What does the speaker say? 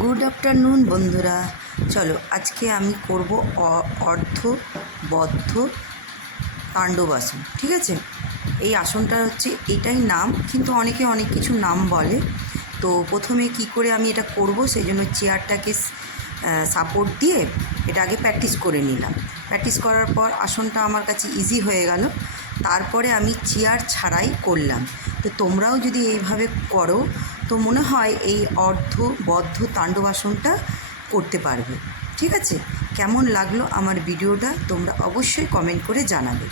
Good afternoon বন্ধুরা, চলো আজকে আমি করব অর্ধবদ্ধ তাণ্ডবাসন। ঠিক আছে, এই আসনটা হচ্ছে এটাই নাম, কিন্তু অনেকে অনেক কিছু নাম বলে। তো প্রথমে কি করে আমি এটা করব, সেই জন্য চেয়ারটাকে সাপোর্ট দিয়ে এটা আগে প্র্যাকটিস করে নিলাম। প্র্যাকটিস করার পর আসনটা আমার কাছে ইজি হয়ে গেল। তারপরে আমি চেয়ার ছাড়াই করলাম। তো তোমরাও যদি এইভাবে করো তো মনে হয় এই অর্ধবদ্ধ তাণ্ডবাসনটা করতে পারবে। ঠিক আছে, কেমন লাগলো আমার ভিডিওটা তোমরা অবশ্যই কমেন্ট করে জানাবে।